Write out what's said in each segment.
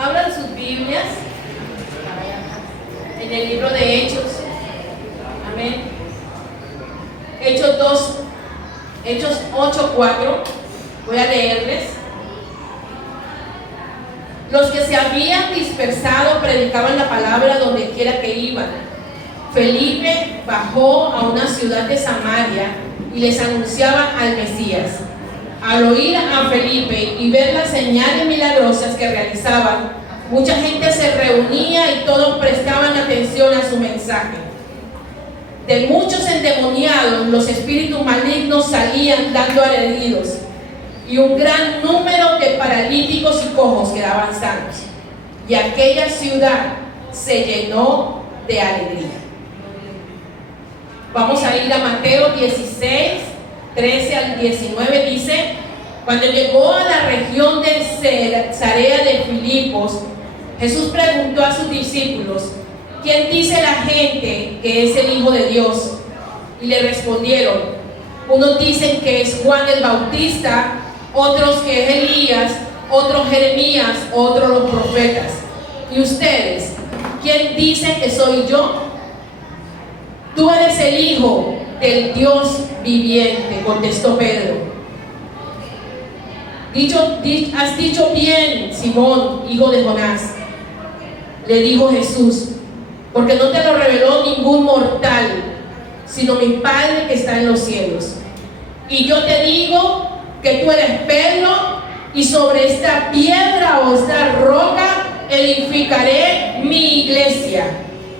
Abran sus Biblias en el libro de Hechos. Amén. Hechos 8:4. Voy a leerles. Los que se habían dispersado predicaban la palabra donde quiera que iban. Felipe bajó a una ciudad de Samaria y les anunciaba al Mesías. Al oír a Felipe y ver las señales milagrosas que realizaban, mucha gente se reunía y todos prestaban atención a su mensaje. De muchos endemoniados, los espíritus malignos salían dando alaridos, y un gran número de paralíticos y cojos quedaban sanos. Y aquella ciudad se llenó de alegría. Vamos a ir a Mateo 16, 13 al 19. Dice: cuando llegó a la región de Cesarea de Filipos, Jesús preguntó a sus discípulos: ¿quién dice la gente que es el Hijo de Dios? Y le respondieron: unos dicen que es Juan el Bautista, otros que es Elías, otros Jeremías, otros los profetas. ¿Y ustedes? ¿Quién dicen que soy yo? Tú eres el Hijo del Dios viviente, contestó Pedro. Has dicho bien, Simón, hijo de Jonás, le dijo Jesús, porque no te lo reveló ningún mortal, sino mi Padre que está en los cielos. Y yo te digo que tú eres Pedro, y sobre esta piedra o esta roca edificaré mi iglesia,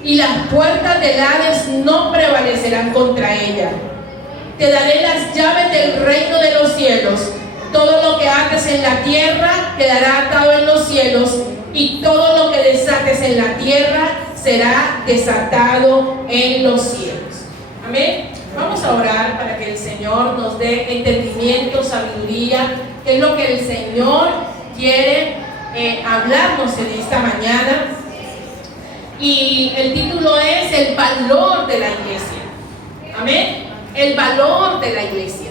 y las puertas del Hades no prevalecerán contra ella. Te daré las llaves del reino de los cielos. Todo lo que ates en la tierra quedará atado en los cielos, y todo lo que desates en la tierra será desatado en los cielos. Amén. Vamos a orar para que el Señor nos dé entendimiento, sabiduría, que es lo que el Señor quiere hablarnos en esta mañana. Y el título es el valor de la iglesia. Amén. El valor de la iglesia.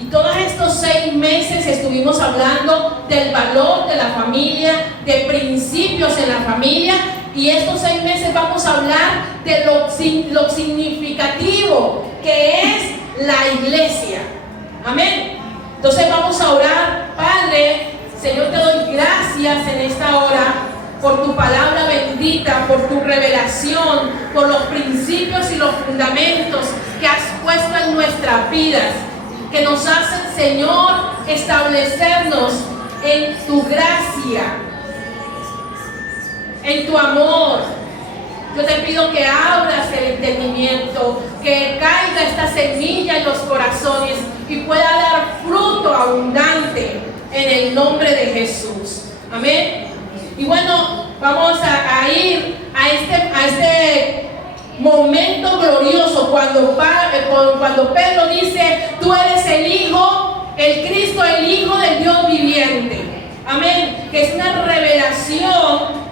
Y todos estos 6 meses estuvimos hablando del valor de la familia, de principios en la familia. Y estos 6 meses vamos a hablar de lo significativo que es la iglesia. Amén. Entonces vamos a orar. Padre, Señor, te doy gracias en esta hora por tu palabra bendita, por tu revelación, por los principios y los fundamentos que has puesto en nuestras vidas, que nos hacen, Señor, establecernos en tu gracia, en tu amor. Yo te pido que abras el entendimiento, que caiga esta semilla en los corazones y pueda dar fruto abundante en el nombre de Jesús. Amén. Y bueno, vamos a ir a este momento glorioso cuando Pedro dice: tú eres el Hijo, el Cristo, el Hijo del Dios viviente. Amén. Que es una revelación.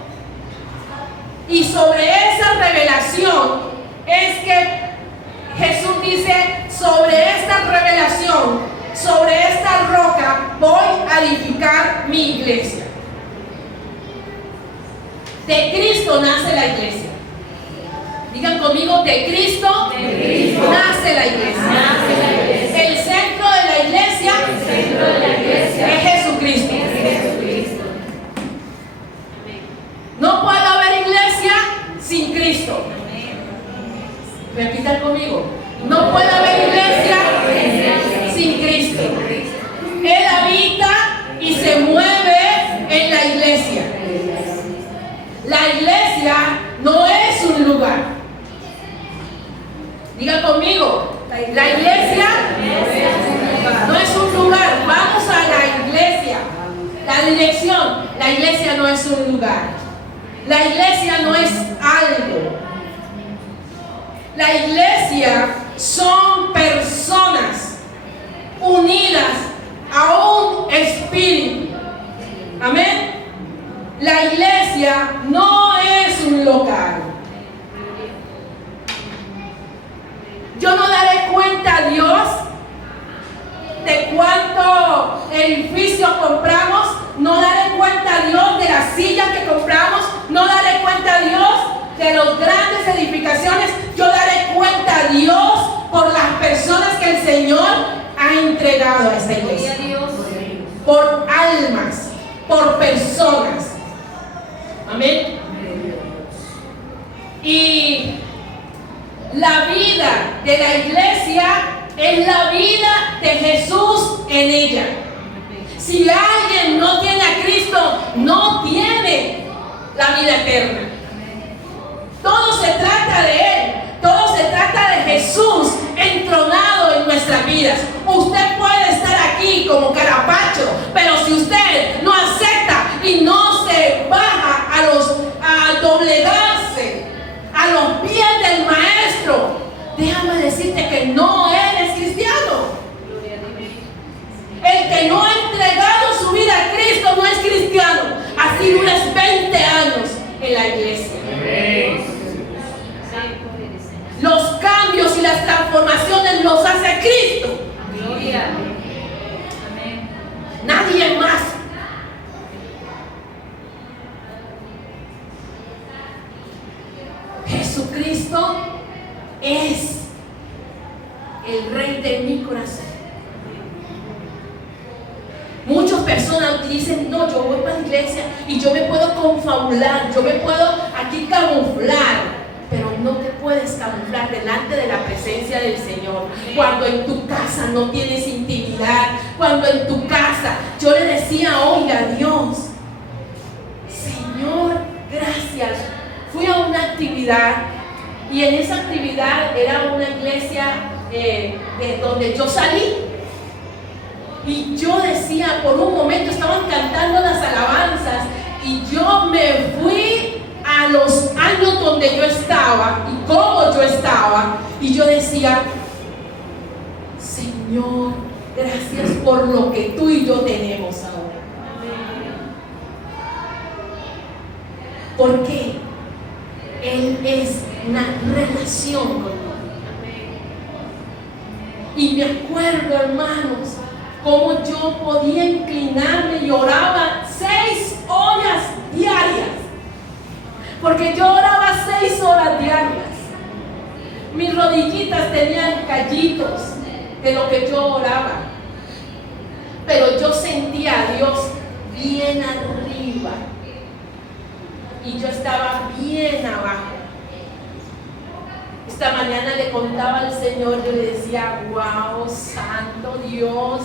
Y sobre esa revelación es que Jesús dice: sobre esta revelación, sobre esta roca voy a edificar mi iglesia. De Cristo nace la iglesia. Digan conmigo: de Cristo nace la iglesia. El centro de la iglesia es Jesucristo. No puede haber iglesia sin Cristo. Repitan conmigo: no puede haber iglesia sin Cristo. Él habita y se mueve en la iglesia. La iglesia no es un lugar. Diga conmigo: la iglesia no es un lugar. Vamos a la iglesia. La dirección: la iglesia no es un lugar. La iglesia no es algo. La iglesia son personas unidas a un espíritu. Amén. La iglesia no es un local. Yo no daré cuenta a Dios de cuánto edificio compramos. No daré cuenta a Dios de la silla que las grandes edificaciones, yo daré cuenta a Dios por las personas que el Señor ha entregado a esta iglesia. Por almas, por personas. Amén. Y la vida de la iglesia es la vida de Jesús en ella. Si alguien no tiene a Cristo, no tiene la vida eterna. Todo se trata de Él. Todo se trata de Jesús entronado en nuestras vidas. Usted puede estar aquí como carapacho, pero si usted no acepta y no se baja a doblegarse a los pies del Maestro, déjame decirte que no eres cristiano. El que no ha entregado su vida a Cristo no es cristiano. Así duras 20 años en la iglesia. Los cambios y las transformaciones los hace Cristo. Nadie más. Jesucristo es el Rey de mi corazón. Muchas personas dicen, no, yo voy para la iglesia y yo me puedo confabular, yo me puedo aquí camuflar. Pero no te puedes camuflar delante de la presencia del Señor. Cuando en tu casa no tienes intimidad, cuando en tu casa, yo le decía hoy a Dios, Señor, gracias. Fui a una actividad y en esa actividad era una iglesia de donde yo salí. Y yo decía, por un momento estaban cantando las alabanzas y yo me fui a los años donde yo estaba y cómo yo estaba, y yo decía, Señor, gracias por lo que tú y yo tenemos ahora. Porque Él es una relación conmigo. Y me acuerdo, hermanos, cómo yo podía inclinarme y oraba 6 horas diarias. Porque yo oraba 6 horas diarias. Mis rodillitas tenían callitos de lo que yo oraba. Pero yo sentía a Dios bien arriba. Y yo estaba bien abajo. Esta mañana le contaba al Señor, yo le decía, wow, santo Dios,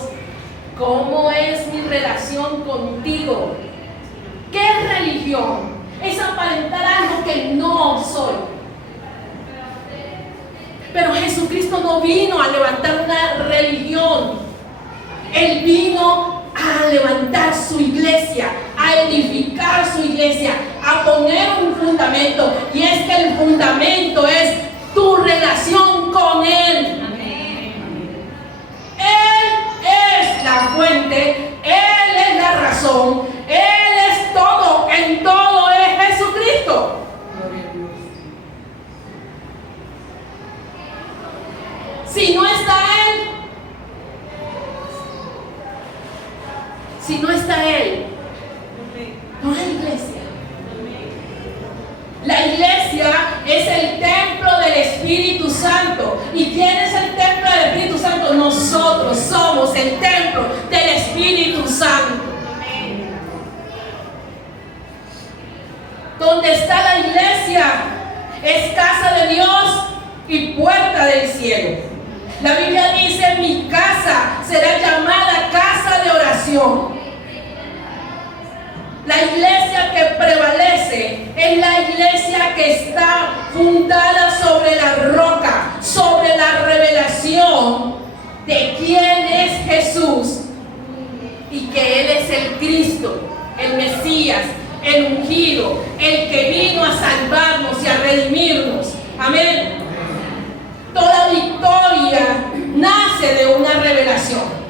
¿cómo es mi relación contigo? ¿Qué es religión? Es aparentar algo que no soy. Pero Jesucristo no vino a levantar una religión. Él vino a levantar su iglesia, a edificar su iglesia, a poner un fundamento. Y es que el fundamento es tu relación con Él. Él es la fuente, Él es la razón, Él es todo, en todo es Jesucristo. Si no está Él, no hay iglesia. La iglesia es el templo del Espíritu Santo. ¿Y quién es el templo del Espíritu Santo? Nosotros somos el templo del Espíritu Santo. Donde está la iglesia es casa de Dios y puerta del cielo. La Biblia dice, mi casa será llamada casa de oración. La iglesia que prevalece es la iglesia que está fundada sobre la roca, sobre la revelación de quién es Jesús y que Él es el Cristo, el Mesías, el ungido, el que vino a salvarnos y a redimirnos. Amén. Toda victoria nace de una revelación.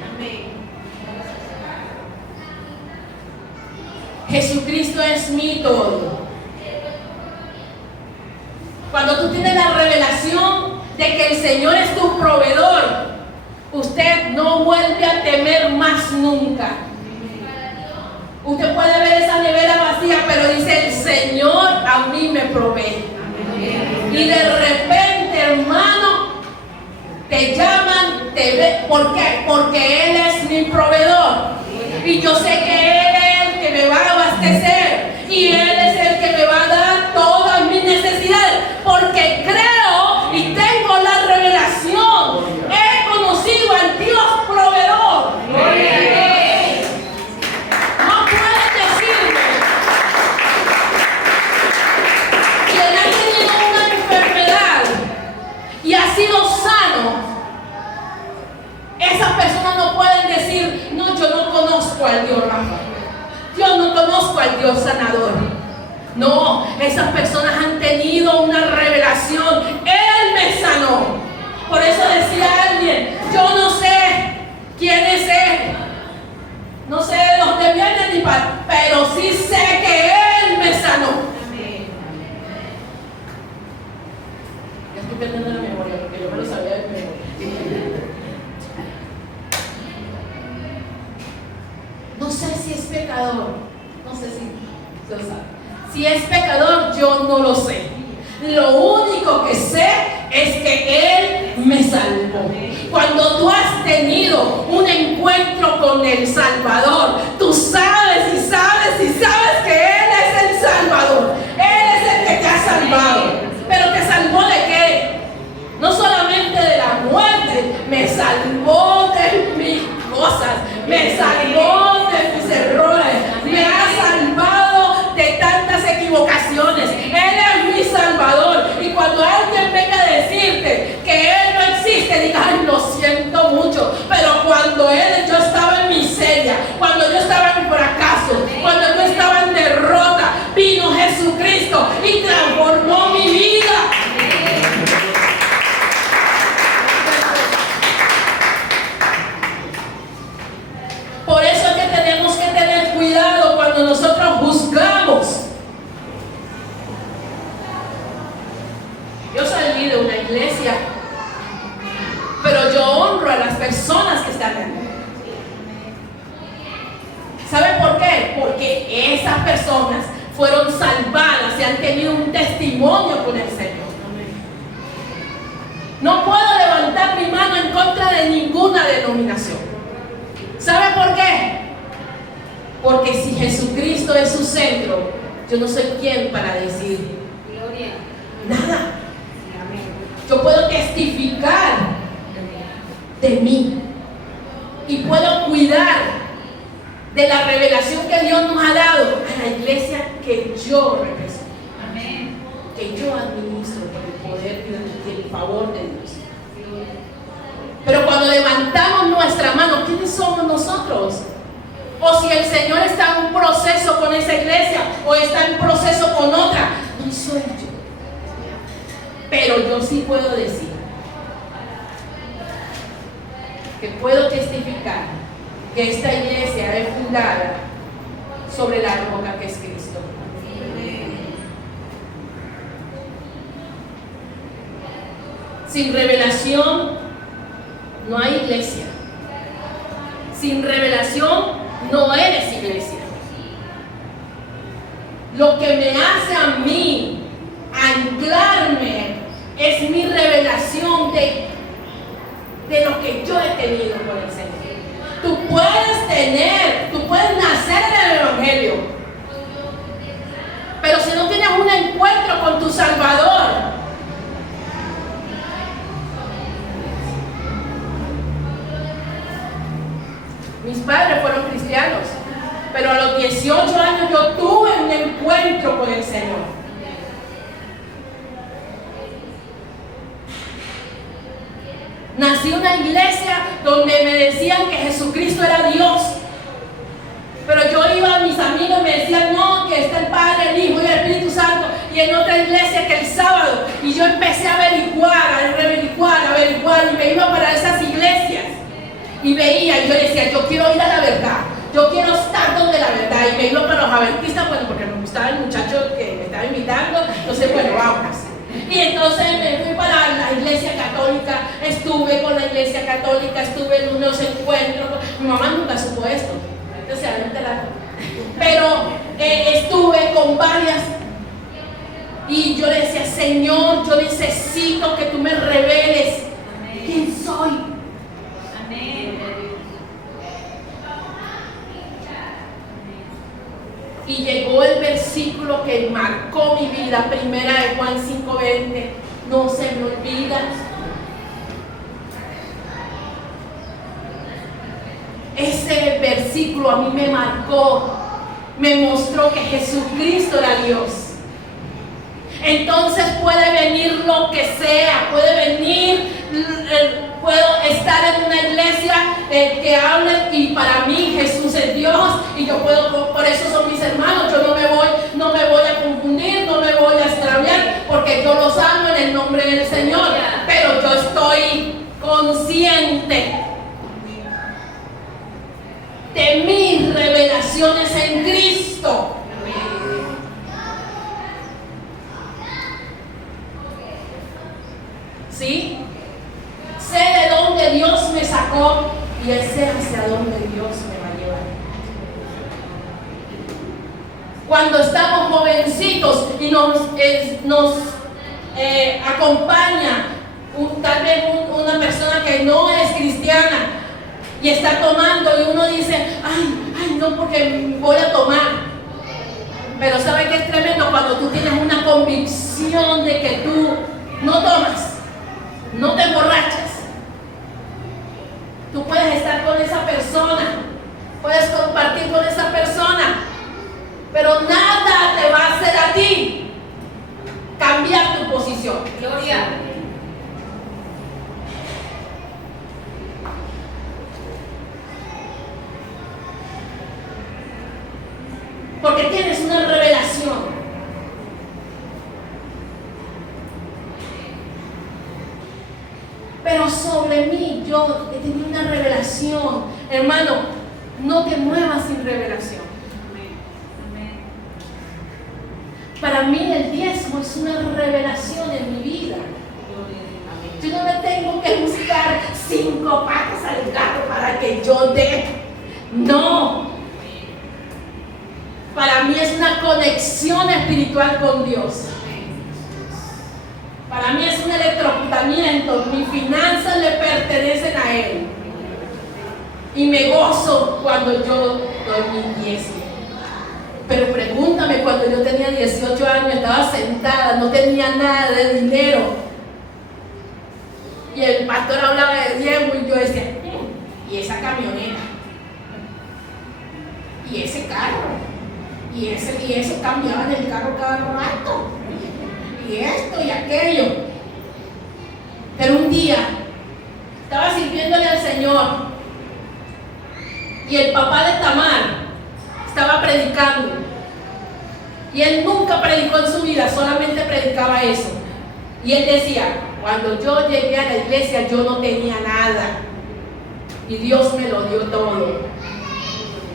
Jesucristo es mi todo. Cuando tú tienes la revelación de que el Señor es tu proveedor, usted no vuelve a temer más nunca. Usted puede ver esa nevera vacía, pero dice, el Señor a mí me provee. Y de repente, hermano, te llaman, te ven. ¿Por qué? Porque Él es mi proveedor. Y yo sé que Él es el que me va a abastecer. Y Él es el que me va a dar todas mis necesidades. Porque creo y tengo la revelación. He conocido al Dios proveedor. No puedes decirme. Quien ha tenido una enfermedad y ha sido sano, esas personas no pueden decir, no, yo no conozco al Dios Rafa, yo no conozco al Dios sanador. No, esas personas han tenido una revelación. Él me sanó. Por eso decía alguien, yo no sé quién es Él, no sé de dónde viene ni para, pero sí sé que Él me sanó. Ya estoy perdiendo la memoria porque yo me lo sabía de memoria. No sé si es pecador, no sé si se lo sabe. Si es pecador, yo no lo sé. Lo único que sé es que Él me salvó. Cuando tú has tenido un encuentro con el Salvador, tú sabes y sabes y sabes que Él es el Salvador. Él es el que te ha salvado. ¿Pero te salvó de qué? No solamente de la muerte, me salvó de mis cosas, me salvó de mis errores, me ha salvado de tantas equivocaciones. Él es mi Salvador. Y cuando alguien venga a decirte que Él no existe, diga, ay, lo siento mucho. Pero cuando yo estaba en miseria, cuando yo estaba en fracaso, cuando yo estaba en derrota, vino Jesucristo y transformó mi vida. Por eso es que tenemos que tener cuidado cuando nosotros juzgamos. Yo salí de una iglesia, pero yo honro a las personas que están ahí. ¿Saben por qué? Porque esas personas fueron salvadas y han tenido un testimonio con el Señor. No puedo levantar mi mano en contra de ninguna denominación. ¿Sabe por qué? Porque si Jesucristo es su centro, yo no soy quien para decir nada. Yo puedo testificar de mí y puedo cuidar de la revelación que Dios nos ha dado a la iglesia que yo represento, que yo administro por el poder y el favor de Dios. Pero cuando levantamos nuestra mano, ¿quiénes somos nosotros? O si el Señor está en un proceso con esa iglesia o está en proceso con otra, no soy yo. Pero yo sí puedo decir que puedo testificar que esta iglesia es fundada sobre la roca que es Cristo. Sin revelación no hay iglesia. Sin revelación no eres iglesia. Lo que me hace a mí anclarme es mi revelación de lo que yo he tenido con el Señor. Tú puedes nacer en el Evangelio, pero si no tienes un encuentro con tu Salvador, mis padres fueron cristianos, pero a los 18 años yo tuve un encuentro con el Señor. Nací en una iglesia donde me decían que Jesucristo era Dios, pero yo iba a mis amigos y me decían, no, que está el Padre, el Hijo y el Espíritu Santo, y en otra iglesia que el sábado, y yo empecé a averiguar, y me iba para esas iglesias, y veía, y yo decía, yo quiero ir a la verdad, yo quiero estar donde la verdad, y me iba para los adventistas, bueno, porque me gustaba el muchacho que me estaba invitando, entonces, bueno, vamos. Y entonces me fui para la iglesia católica, estuve con la iglesia católica, estuve en unos encuentros, mi mamá nunca supo esto, entonces, pero estuve con varias Y yo le decía, Señor, yo necesito que tú me reveles quién soy. Amén. Y llegó el versículo que marcó mi vida, primera de Juan 5:20. No se me olvida. Ese versículo a mí me marcó, me mostró que Jesucristo era Dios. Entonces puede venir lo que sea, puede venir, puedo estar en una iglesia que hable y para mí Jesús es Dios y yo puedo, por eso son mis hermanos, yo no me voy a confundir, no me voy a extraviar, porque yo los amo en el nombre del Señor, pero yo estoy consciente de mis revelaciones en Cristo. ¿Sí? Sé de dónde Dios me sacó y sé hacia dónde Dios me va a llevar. Cuando estamos jovencitos y nos acompaña tal vez una persona que no es cristiana y está tomando y uno dice, ay, no, porque voy a tomar. Pero ¿sabe qué es tremendo? Cuando tú tienes una convicción de que tú no tomas, no te emborrachas, tú puedes estar con esa persona, puedes compartir con esa persona, pero nada te va a hacer a ti cambiar tu posición. Gloria. Porque tienes una revelación. Pero sobre mí yo he tenido una revelación. Hermano, no te muevas sin revelación. Amén. Para mí el diezmo es una revelación en mi vida. Yo no me tengo que buscar 5 patas al gato para que yo dé. No. Para mí es una conexión espiritual con Dios. Para mí es un electrocutamiento. Mis finanzas le pertenecen a Él. Y me gozo cuando yo doy mi diezmo. Pero pregúntame, cuando yo tenía 18 años, estaba sentada, no tenía nada de dinero. Y el pastor hablaba de diezmo y yo decía, ¿y esa camioneta? ¿Y ese carro? Y eso cambiaban el carro cada rato. Y esto y aquello. Pero un día estaba sirviéndole al Señor y el papá de Tamar estaba predicando. Y él nunca predicó en su vida, solamente predicaba eso. Y él decía, cuando yo llegué a la iglesia yo no tenía nada. Y Dios me lo dio todo.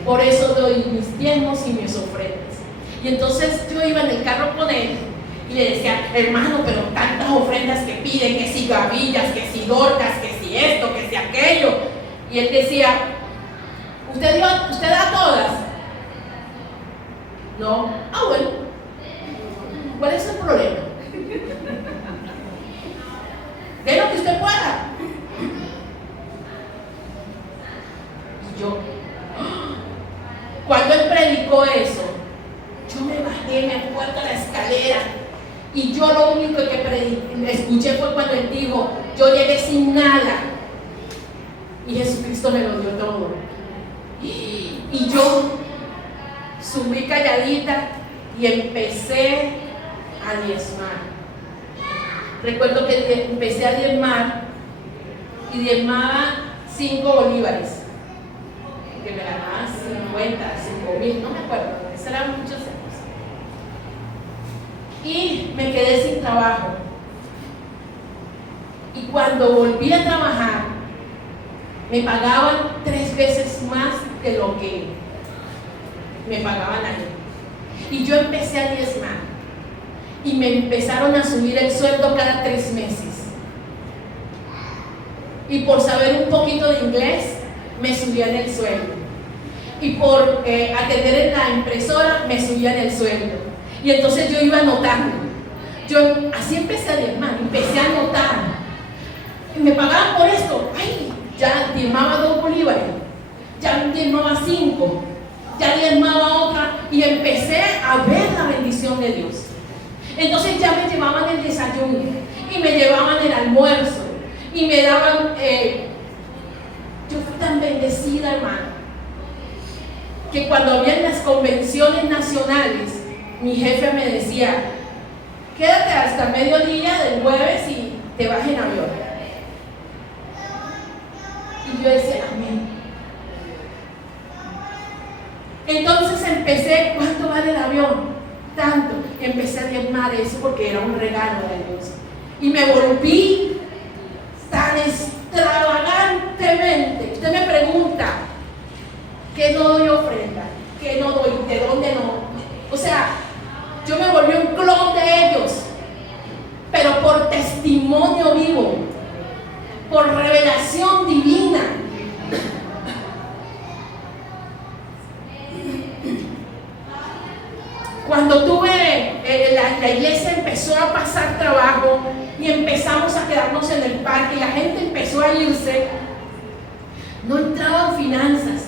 Por eso doy mis diezmos y mis ofrendas. Y entonces yo iba en el carro con él y le decía, hermano, pero tantas ofrendas que piden, que si gavillas, que si dorcas, que si esto, que si aquello. Y él decía, ¿usted da todas? No. Ah, bueno. ¿Cuál es el problema? De lo que usted pueda. Y yo, cuando él predicó eso, yo me bajé, me fui a la escalera y yo lo único que escuché fue cuando él dijo, yo llegué sin nada y Jesucristo me lo dio todo. Y yo subí calladita y empecé a diezmar. Recuerdo que empecé a diezmar y diezmaba 5 bolívares. Que me ganaban 50, 5,000, no me acuerdo, eso eran muchos años. Y me quedé sin trabajo. Y cuando volví a trabajar, me pagaban 3 veces más de lo que me pagaban ahí. Y yo empecé a diezmar. Y me empezaron a subir el sueldo cada 3 meses. Y por saber un poquito de inglés, me subían el sueldo. Y por atender en la impresora, me subían el sueldo. Y entonces yo iba anotando. yo así empecé a diezmar, empecé a anotar. Me pagaban por esto. Ay, ya diezmaba 2 bolívares, ya diezmaba 5, ya diezmaba otra, y empecé a ver la bendición de Dios. Entonces ya me llevaban el desayuno, y me llevaban el almuerzo, y me daban, yo fui tan bendecida, hermano, que cuando había las convenciones nacionales, mi jefe me decía, quédate hasta mediodía del jueves y te vas en avión. Y yo decía, amén. Entonces empecé, ¿cuánto vale el avión? Tanto. Y empecé a diezmar eso porque era un regalo de Dios. Y me volví tan extravagantemente. Usted me pregunta, ¿qué no doy ofrenda? ¿Qué no doy? ¿De dónde no? O sea, yo me volví un clon de ellos, pero por testimonio vivo, por revelación divina. Cuando la iglesia empezó a pasar trabajo y empezamos a quedarnos en el parque y la gente empezó a irse, no entraban finanzas.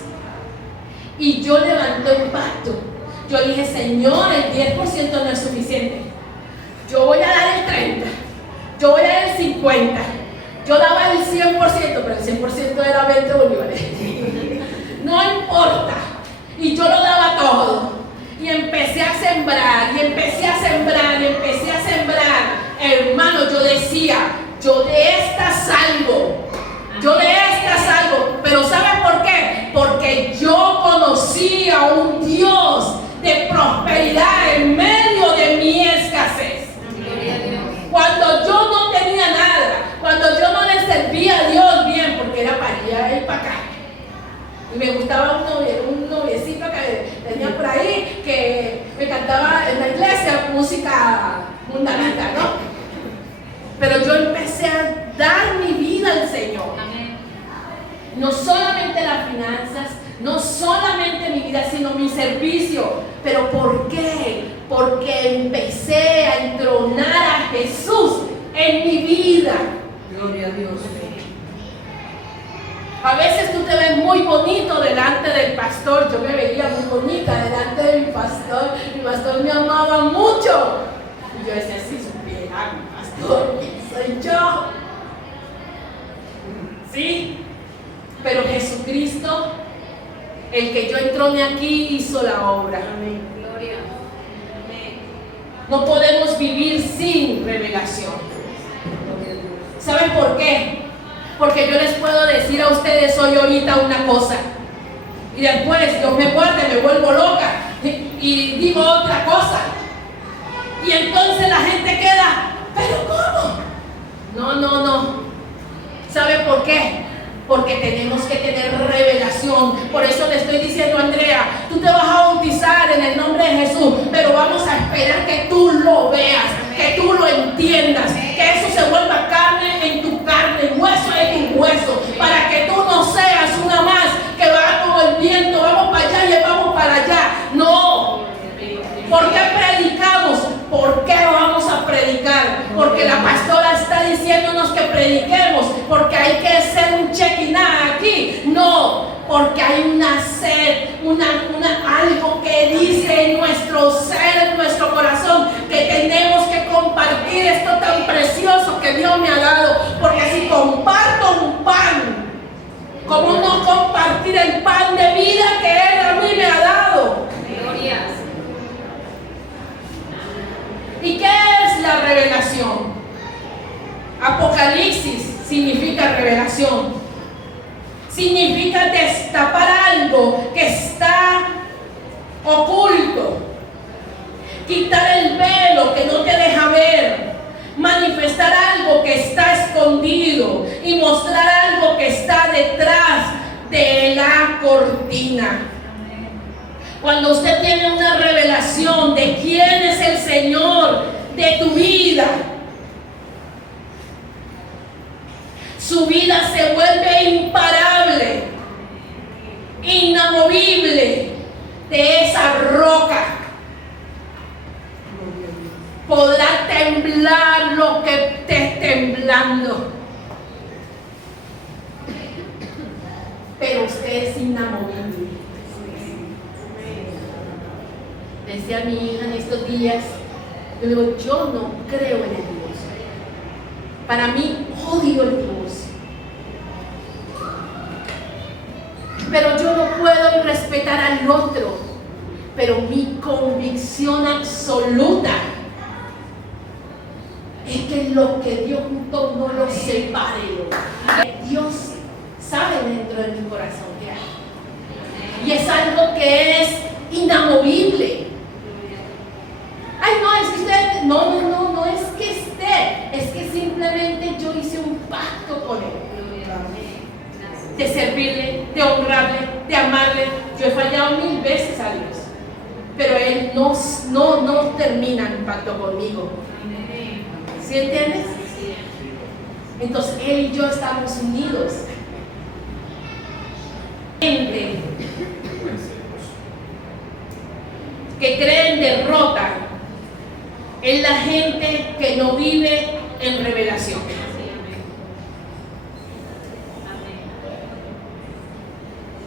Y yo levanté un pacto. Yo dije, Señor, el 10% no es suficiente. Yo voy a dar el 30%, yo voy a dar el 50%. Yo daba el 100%, pero el 100% era 20 bolívares. No importa. Y yo lo daba todo. Y empecé a sembrar, y empecé a sembrar, y empecé a sembrar. Hermano, yo decía, yo de esta salgo. Yo de esta salgo. Pero ¿saben por qué? Porque yo conocí a un Dios de prosperidad en medio de mi escasez. Cuando yo no tenía nada, cuando yo no le servía a Dios bien, porque era para allá y para acá. Y me gustaba un noviecito que tenía por ahí, que me cantaba en la iglesia música mundanita, ¿no? Pero yo empecé a dar mi vida al Señor. No solamente las finanzas, no solamente mi vida, sino mi servicio. ¿Pero por qué? Porque empecé a entronar a Jesús en mi vida. Gloria a Dios. A veces tú te ves muy bonito delante del pastor. Yo me veía muy bonita delante de mi pastor. Mi pastor me amaba mucho. Y yo decía, si supiera mi pastor, ¿quién soy yo? Sí. Pero Jesucristo, el que yo entroné aquí, hizo la obra. Amén. Gloria. Amén. No podemos vivir sin revelación. ¿Saben por qué? Porque yo les puedo decir a ustedes hoy ahorita una cosa, y después Dios me guarde, me vuelvo loca y digo otra cosa. Y entonces la gente queda, ¿pero cómo? No. ¿Saben por qué? Porque tenemos que tener revelación. Por eso le estoy diciendo a Andrea, tú te vas a bautizar en el nombre de Jesús, pero vamos a esperar que tú lo veas, que tú lo entiendas, que eso se vuelva carne en tu carne, hueso en tu hueso, para que tú no seas una más que va como el viento, vamos para allá y vamos para allá. No. ¿Por qué predicamos? ¿Por qué vamos a predicar? Porque la pastora está diciéndonos que prediquemos, porque hay que hacer un check-in aquí. No, porque hay una sed, algo que dice en nuestro ser, en nuestro corazón, que tenemos que compartir esto tan precioso que Dios me ha dado. Porque si comparto un pan, ¿cómo no compartir el pan de vida que Él a mí me ha dado? Gloria. ¿Y qué es la revelación? Apocalipsis significa revelación. Significa destapar algo que está oculto. Quitar el velo que no te deja ver. Manifestar algo que está escondido y mostrar algo que está detrás de la cortina. Cuando usted tiene una revelación de quién es el Señor de tu vida, su vida se vuelve imparable, inamovible de esa roca. Podrá temblar temblando. Pero usted es inamovible. Decía a mi hija en estos días, yo digo, yo no creo en el divorcio. Para mí, odio el divorcio. Pero yo no puedo respetar al otro. Pero mi convicción absoluta es que lo que Dios juntó no lo separe. Dios sabe dentro de mi corazón que hay. Y es algo que es inamovible. Ay, no, es que usted, no es que esté, es que simplemente yo hice un pacto con Él. De servirle, de honrarle, de amarle. Yo he fallado 1000 veces a Dios, pero Él no termina el pacto conmigo. ¿Sí entiendes? Entonces Él y yo estamos unidos. Gente que cree en derrota es la gente que no vive en revelación.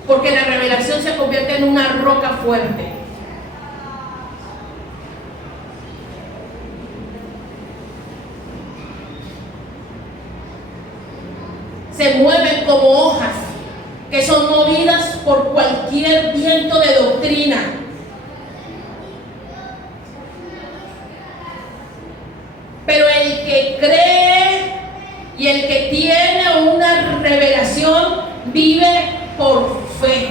Porque la revelación se convierte en una roca fuerte. Se mueven como hojas que son movidas por cualquier viento de doctrina. Pero el que cree y el que tiene una revelación vive por fe.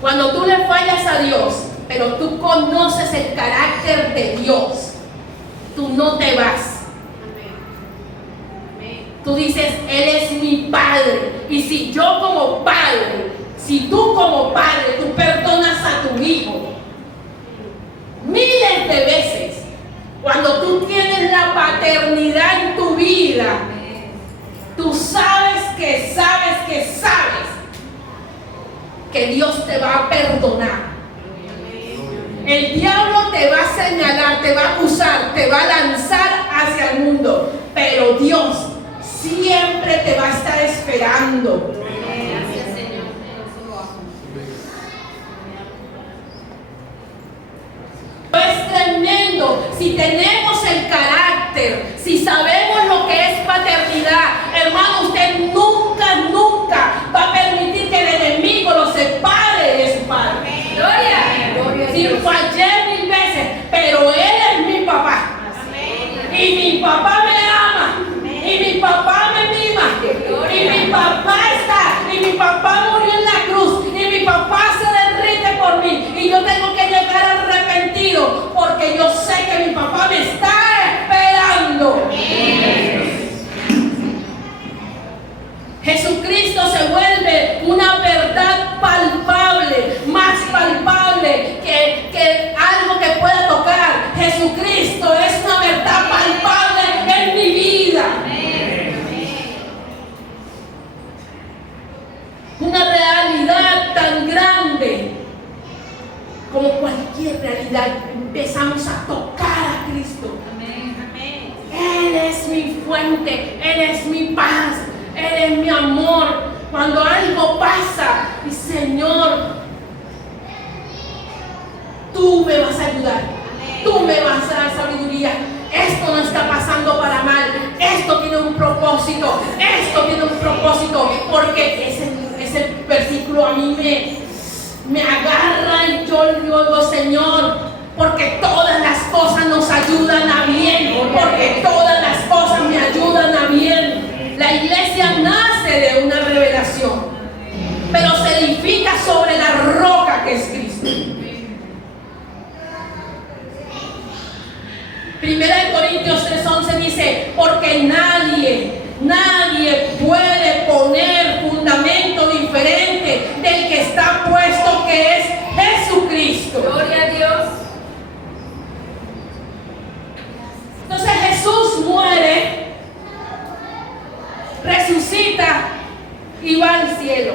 Cuando tú le fallas a Dios, pero tú conoces el carácter de Dios, tú no te vas. Tú dices, Él es mi Padre. Y si yo como padre, si tú como padre, tú perdonas a tu hijo miles de veces, cuando tú tienes la paternidad en tu vida, tú sabes que Dios te va a perdonar. El diablo te va a señalar, te va a acusar, te va a lanzar hacia el mundo, pero Dios siempre te va a estar esperando. Gracias, Señor. Es tremendo si tenemos el carácter, si sabemos lo que es paternidad. Hermano, usted nunca va a permitir que el enemigo lo separe de su padre. Gloria. Si fallé 1000 veces, pero Él es mi papá. Y mi papá me ama. Y mi papá me mima. Y mi papá está. Y mi papá murió en la cruz. Y mi papá se derrite por mí. Y yo tengo que llegar arrepentido, porque yo sé que mi papá me está esperando. Jesucristo se vuelve una verdad palpable, más palpable que algo que pueda tocar. Jesucristo es una verdad palpable en mi vida. Una realidad tan grande como cualquier realidad. Empezamos a tocar a Cristo. Él es mi fuente, Él es mi paz, Él es mi amor. Cuando algo pasa, y Señor, tú me vas a ayudar, tú me vas a dar sabiduría. Esto no está pasando para mal, esto tiene un propósito, porque ese versículo a mí me agarra y yo digo, Señor, porque todas las cosas nos ayudan a bien, porque todas las cosas me ayudan a bien. La iglesia nace de una revelación, pero se edifica sobre la roca que es Cristo. Primera de Corintios 3:11 dice, porque nadie puede poner fundamento diferente del que está puesto, que es Jesucristo. Gloria a Dios. Entonces Jesús muere, resucita y va al cielo.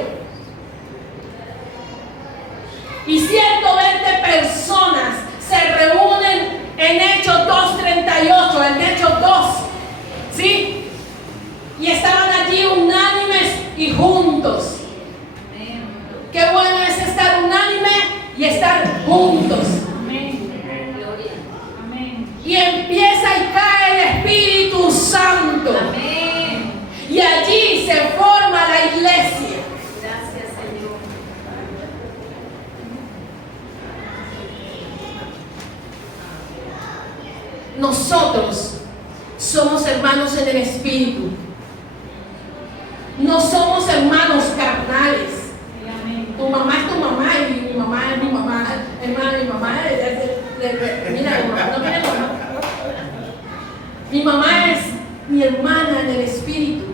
Y 120 personas se reúnen en Hechos 2:38, en Hechos 2, ¿sí? Y estaban allí unánimes y juntos. Qué bueno es estar unánime y estar juntos. Y empieza y cae el Espíritu Santo. Y allí se forma la iglesia. Gracias, Señor. Nosotros somos hermanos en el Espíritu. No somos hermanos carnales. Tu mamá es tu mamá y mi mamá es mi mamá. Hermano, mi mamá mira, no mira mamá. Mi mamá es mi hermana en el Espíritu.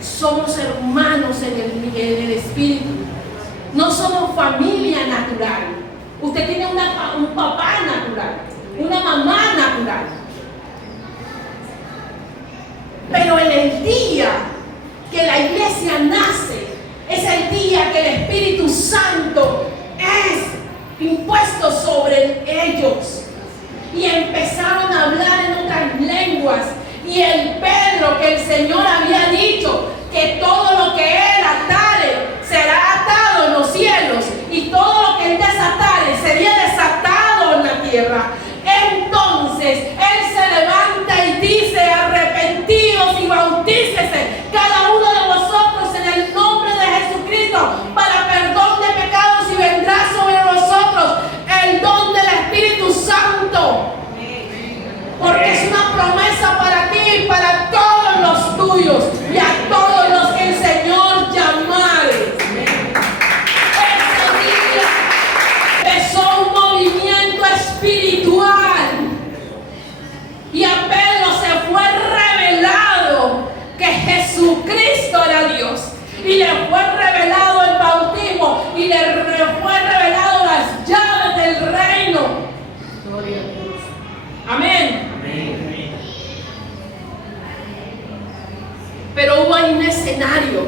Somos hermanos en el Espíritu. No somos familia natural. Usted tiene un papá natural, una mamá natural. Pero en el día que la iglesia nace, es el día que el Espíritu Santo es impuesto sobre ellos. Y empezaron a hablar en otras lenguas. Y el Pedro, que el Señor había dicho que todo lo que él atare será atado en los cielos, y todo lo que él desatare sería desatado en la tierra. Entonces él se levanta y dice: arrepentidos y bautícese cada uno de vosotros en el nombre de Jesucristo para perdón de pecados, y vendrá sobre nosotros el don del Espíritu Santo. Porque es una promesa para ti y para todos los tuyos y a todos los que el Señor llamare. Ese día empezó un movimiento espiritual y a Pedro se fue revelado que Jesucristo era Dios, y le fue revelado el bautismo, y le fue revelado las llaves del reino. Gloria a Dios. Amén. Pero hubo ahí un escenario.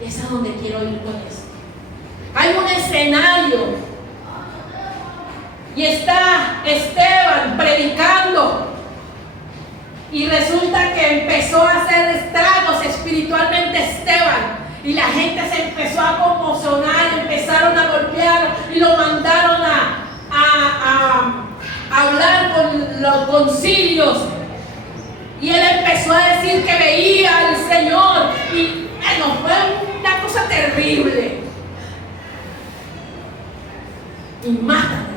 Es a donde quiero ir con esto. Hay un escenario. Y está Esteban predicando. Y resulta que empezó a hacer estragos espiritualmente Esteban. Y la gente se empezó a conmocionar, empezaron a golpearlo y lo mandaron a hablar con los concilios. Y él empezó a decir que veía al Señor. Y bueno, fue una cosa terrible. Y matan a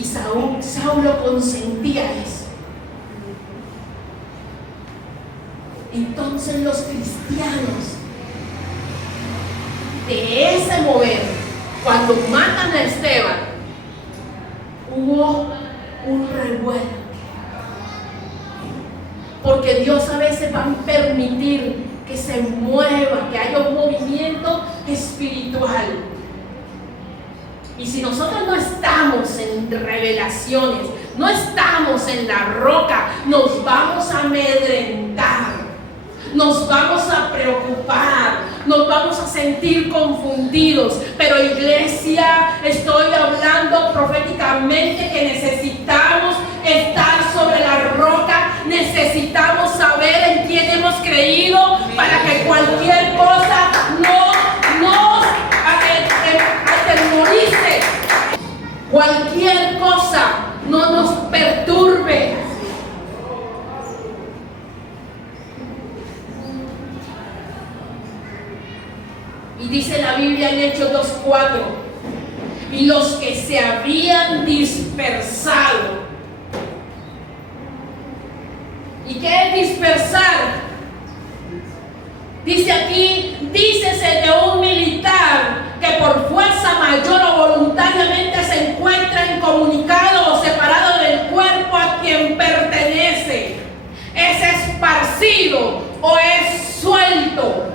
Esteban. Y Saulo consentía eso. Entonces los cristianos de ese mover, cuando matan a Esteban, hubo un revuelo. Porque Dios a veces va a permitir que se mueva, que haya un movimiento espiritual. Y si nosotros no estamos en revelaciones, no estamos en la roca, nos vamos a amedrentar, nos vamos a preocupar, nos vamos a sentir confundidos. Pero iglesia, estoy hablando proféticamente que necesitamos estar sobre la roca, necesitamos saber en quién hemos creído para que cualquier cosa no nos atemorice, cualquier cosa no nos perturbe. Y dice la Biblia en Hechos 2:4: y los que se habían dispersado. ¿Y qué es dispersar? Dice aquí: dícese de un militar que por fuerza mayor o voluntariamente se encuentra incomunicado o separado del cuerpo a quien pertenece. ¿Es esparcido o es suelto?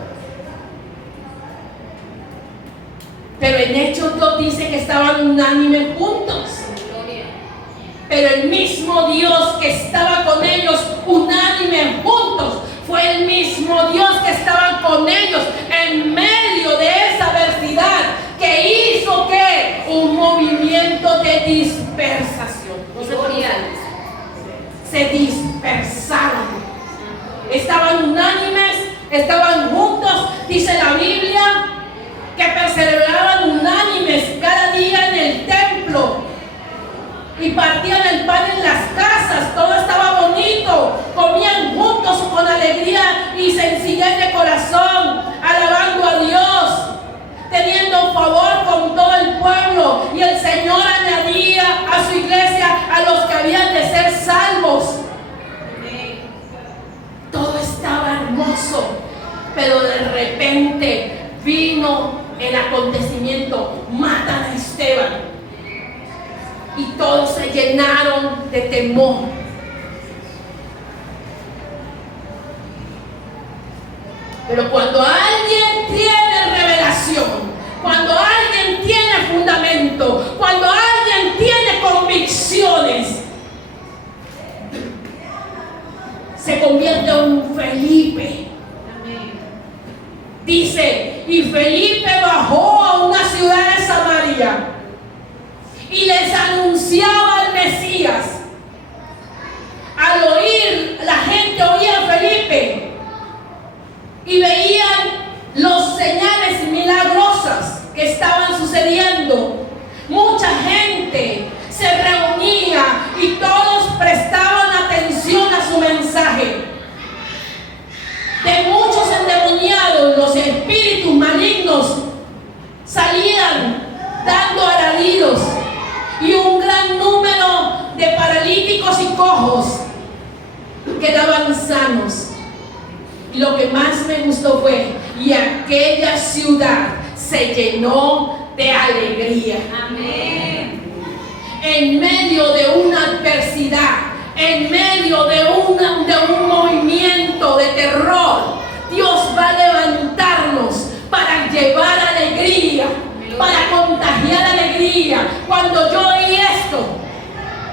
Pero en Hechos 2 dice que estaban unánimes juntos. Pero pero el mismo Dios que estaba con ellos unánime juntos, fue el mismo Dios que estaba con ellos en medio de esa adversidad, que hizo que un movimiento de dispersación. Se dispersaron. Estaban unánimes, estaban juntos. Dice la Biblia que perseveraban unánimes cada día en el templo y partían el pan en las casas. Todo estaba bonito, comían juntos con alegría y sencillez de corazón, alabando a Dios, teniendo favor con todo el pueblo, y el Señor añadía a su iglesia a los que habían de ser salvos. Todo estaba hermoso, pero de repente vino el acontecimiento: matan a Esteban. Y todos se llenaron de temor. Pero cuando alguien tiene revelación, cuando alguien tiene fundamento, cuando alguien tiene convicciones, se convierte en un Felipe. Dice: y Felipe bajó a una ciudad de Samaria y les anunciaba al Mesías. Al oír, la gente oía a Felipe y veían los señales milagrosas que estaban sucediendo. Mucha gente se reunía y todos prestaban atención a su mensaje. De muchos endemoniados, los espíritus malignos salían dando alaridos, y un gran número de paralíticos y cojos quedaban sanos. Y lo que más me gustó fue: y aquella ciudad se llenó de alegría. Amén. En medio de una adversidad, en medio de un movimiento de terror, Dios va a levantarnos para llevar alegría, para contagiar alegría. Cuando yo oí esto,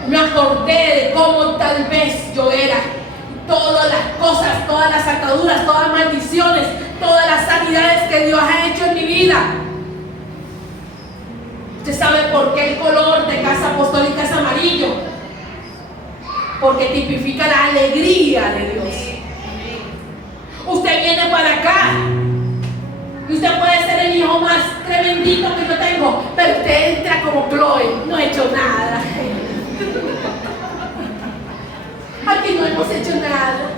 me acordé de cómo tal vez yo era. Todas las cosas, todas las ataduras, todas las maldiciones, todas las sanidades que Dios ha hecho en mi vida. ¿Usted sabe por qué el color de Casa Apostólica es amarillo? Porque tipifica la alegría de Dios. Usted viene para acá y usted puede ser el hijo más tremendito que yo tengo, pero usted entra como Chloe: no he hecho nada. Aquí no hemos hecho nada.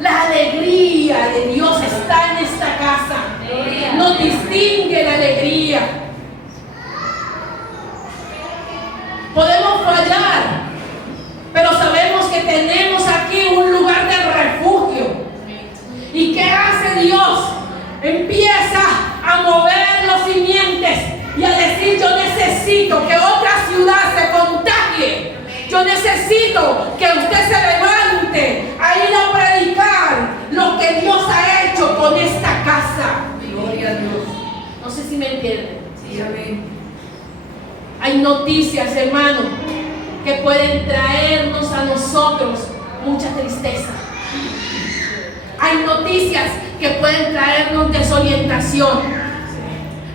La alegría de Dios está en esta casa. Nos distingue la alegría. Podemos fallar, pero sabemos que tenemos aquí un lugar de refugio. ¿Y qué hace Dios? Empieza a mover los simientes y a decir: yo necesito que otra ciudad se contagie. Yo necesito que usted se levante a ir a predicar lo que Dios ha hecho con esta casa. Gloria a Dios. No sé si me entienden. Sí, amén. Hay noticias, hermano, que pueden traernos a nosotros mucha tristeza. Hay noticias que pueden traernos desorientación.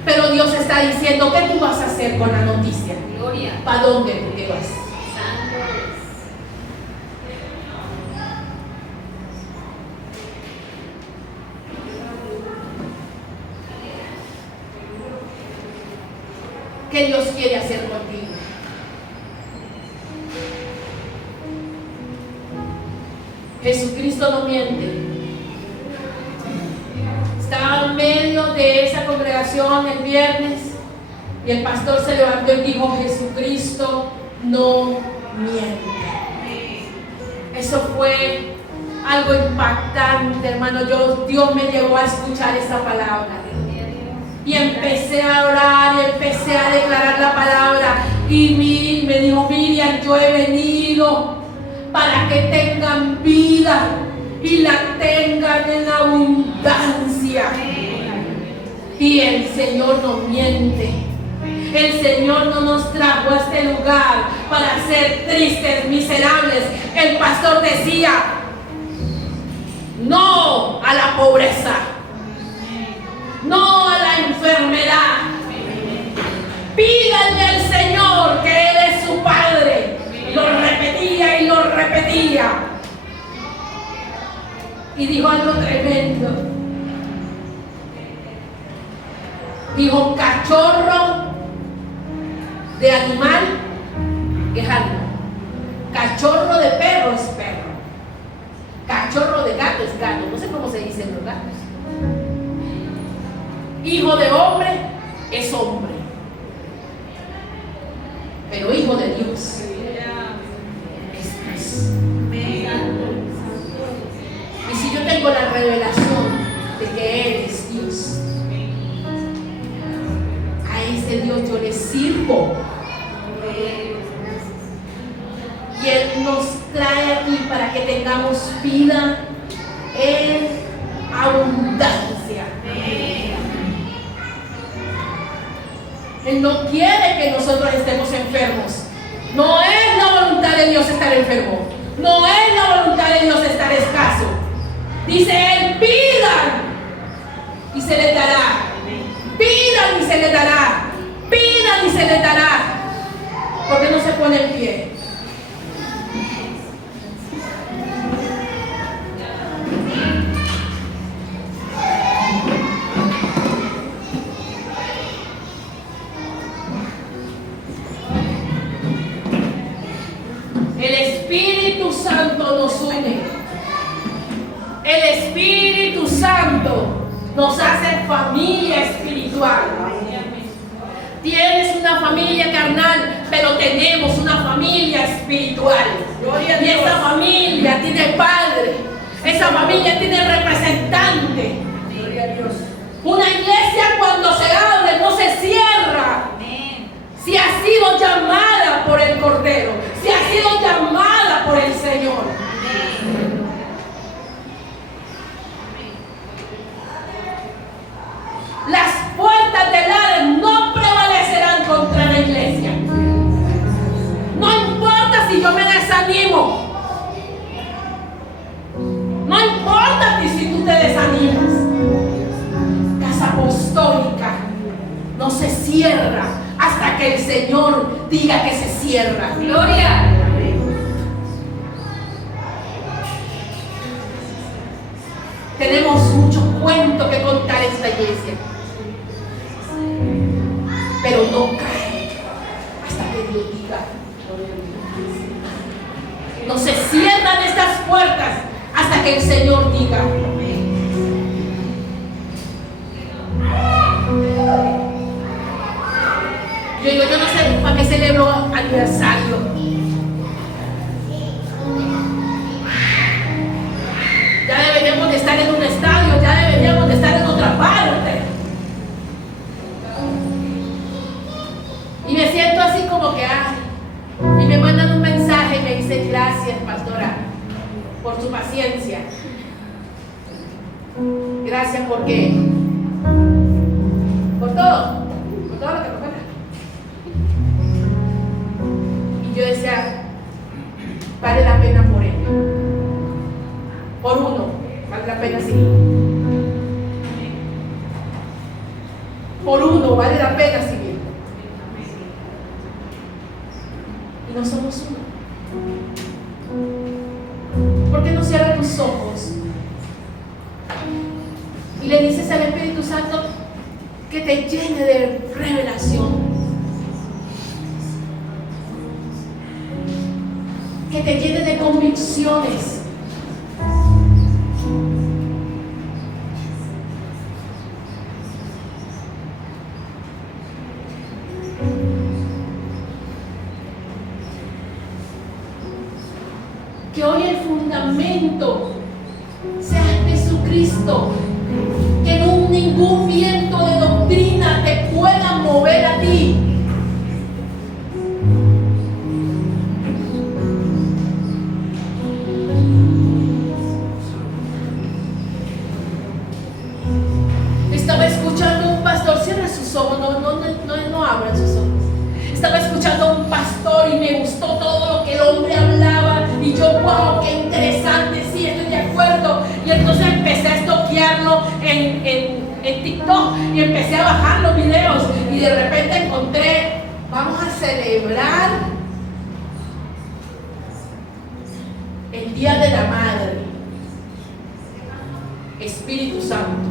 Pero Dios está diciendo: ¿qué tú vas a hacer con la noticia? Gloria. ¿Para dónde tú te vas? ¿Qué Dios quiere hacer contigo? Jesucristo no miente. Estaba en medio de esa congregación el viernes y el pastor se levantó y dijo: Jesucristo no miente. Eso fue algo impactante, hermano. Dios me llevó a escuchar esa palabra. Y empecé a orar y empecé a declarar la palabra. Y me dijo: Miriam, yo he venido para que tengan vida y la tengan en abundancia. Y el Señor no miente. El Señor no nos trajo a este lugar para ser tristes, miserables. El pastor decía, no a la pobreza, no a la enfermedad. Pídanle al Señor que Él es su Padre. Lo repetía y lo repetía. Y dijo algo tremendo. Dijo, cachorro de animal es animal. Cachorro de perro es perro. Cachorro de gato es gato. No sé cómo se dicen los gatos. Hijo de hombre es hombre. Pero hijo de Dios es Dios. Y si yo tengo la revelación de que Él es Dios, a ese Dios yo le sirvo. Y Él nos trae aquí para que tengamos vida en abundancia. Él no quiere que nosotros estemos enfermos. No es la voluntad de Dios estar enfermo. No es la voluntad de Dios estar escaso. Dice Él, pidan y se les dará. Pidan y se les dará. Pidan y se les dará. ¿Por qué no se pone en pie? El Espíritu Santo nos une. El Espíritu Santo nos hace familia espiritual. Tienes una familia carnal, pero tenemos una familia espiritual. Y esa familia tiene padre. Esa familia tiene representante. Una iglesia cuando se abre no se cierra. Si ha sido llamada por el Cordero, si ha sido llamada por el Señor. Las puertas del Hades no prevalecerán contra la iglesia. No importa si yo me desanimo. No importa si tú te desanimas. Casa apostólica no se cierra hasta que el Señor diga que se cierra. Gloria. Tenemos muchos cuentos que contar esta iglesia, pero no cae hasta que Dios diga. No se cierran estas puertas hasta que el Señor diga. Yo digo, yo no sé para qué celebro aniversario. Ya deberíamos de estar en un estadio, ya deberíamos de estar en otra parte. Y me siento así como que, y me mandan un mensaje y me dicen, gracias, pastora, por su paciencia. Gracias por todo lo que nos falta. Y yo decía, vale la pena por él. Por uno, vale la pena seguir. Por uno, vale la pena seguir. Y no somos uno. ¿Por qué no cierras tus ojos y le dices al Espíritu Santo que te llene de revelación? Que te llene de convicciones. Que hoy el fundamento sea Jesucristo. Que ningún viento de doctrina te pueda mover a ti. Estaba escuchando un pastor, cierra sus ojos, no abran sus ojos. yo en TikTok y empecé a bajar los videos y de repente encontré, vamos a celebrar el Día de la Madre, Espíritu Santo.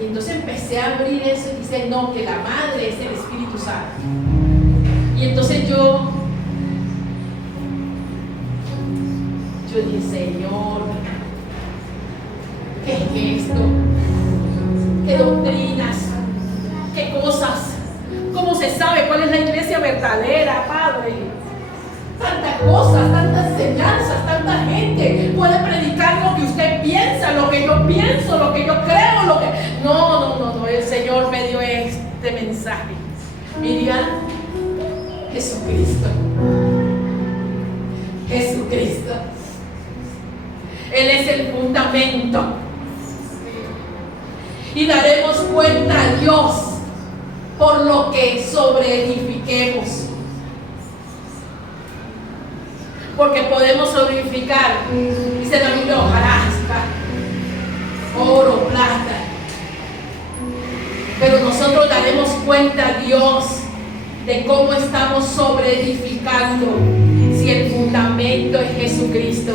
Y entonces empecé a abrir eso y dice, no, que la madre es el Espíritu Santo. Y entonces yo dije, Señor, ¿qué es esto? ¿Qué doctrinas? ¿Qué cosas? ¿Cómo se sabe cuál es la iglesia verdadera, Padre? Tantas cosas, tantas enseñanzas, tanta gente puede predicar lo que usted piensa, lo que yo pienso, lo que yo creo, lo que... No, el Señor me dio este mensaje. Miriam, Jesucristo. Él es el fundamento. Y daremos cuenta a Dios por lo que sobreedifiquemos. Porque podemos sobreedificar, dice la Biblia, hojarasca, oro, plata. Pero nosotros daremos cuenta a Dios de cómo estamos sobreedificando si el fundamento es Jesucristo.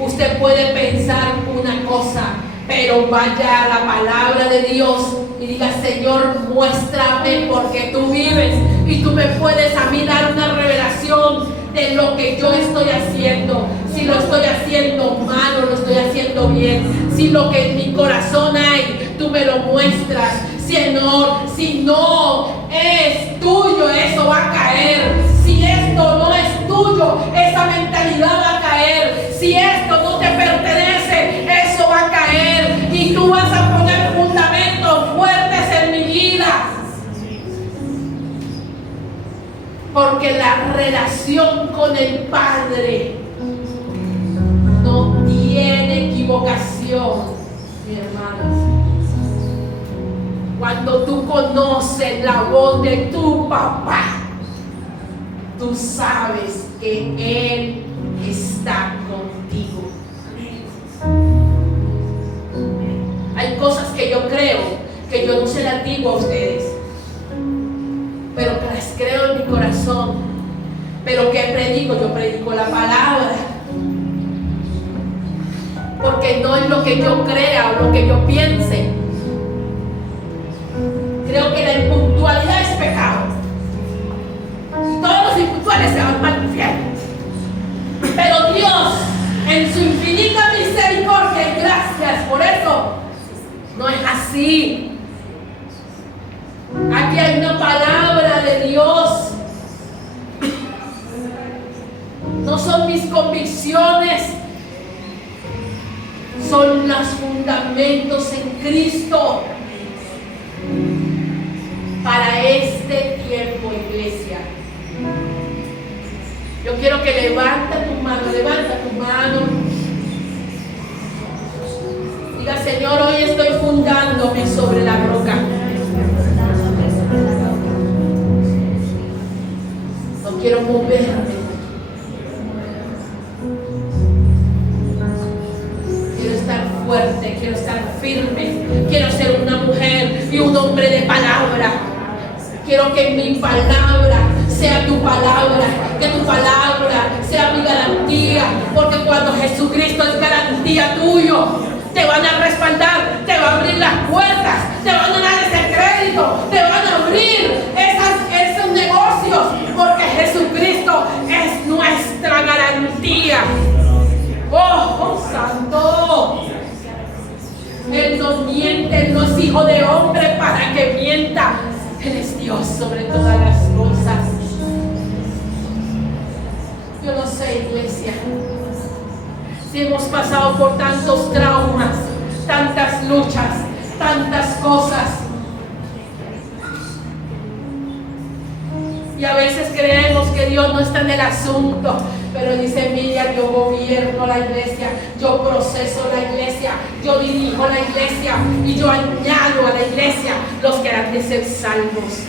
Usted puede pensar una cosa, pero vaya a la palabra de Dios y diga, Señor, muéstrame porque tú vives y tú me puedes a mí dar una revelación de lo que yo estoy haciendo. Si lo estoy haciendo mal o lo estoy haciendo bien. Si lo que en mi corazón hay, tú me lo muestras. Si no es tuyo, eso va a caer. Si esto no es tuyo, esa mentalidad va a caer. Si esto no te pertenece, eso va a caer. Y tú vas a poner fundamentos fuertes en mi vida. Porque la relación con el Padre no tiene equivocación, mi hermano. Cuando tú conoces la voz de tu papá, tú sabes que Él está contigo. Hay cosas que yo creo que yo no se las digo a ustedes, pero que las creo en mi corazón. Pero ¿qué predico? Yo predico la palabra. Porque no es lo que yo crea o lo que yo piense. Creo que la impuntualidad es pecado. Todos los impuntuales se van para el infierno. Pero Dios, en su infinita misericordia y gracias por eso, no es así. Aquí hay una palabra de Dios. No son mis convicciones, son los fundamentos en Cristo para este tiempo, iglesia. Yo quiero que levanta tu mano. Diga, Señor, hoy estoy fundándome sobre la roca. No quiero moverme. Quiero estar fuerte, quiero estar firme. Quiero ser una mujer y un hombre de palabra. Quiero que mi palabra sea tu palabra, que tu palabra sea mi garantía, porque cuando Jesucristo es garantía tuyo, te van a respaldar, te van a abrir las puertas, te van a dar ese crédito, te van a abrir esos negocios, porque Jesucristo es nuestra garantía. ¡Oh, santo! Él no miente, Él no es hijo de hombre para que mienta. Él es Dios sobre todas las cosas. Yo no sé, iglesia, si hemos pasado por tantos traumas, tantas luchas, tantas cosas. Y a veces creemos que Dios no está en el asunto. Pero dice Miriam, yo gobierno la iglesia, yo proceso la iglesia, yo dirijo la iglesia y yo añado a la iglesia los que han de ser salvos.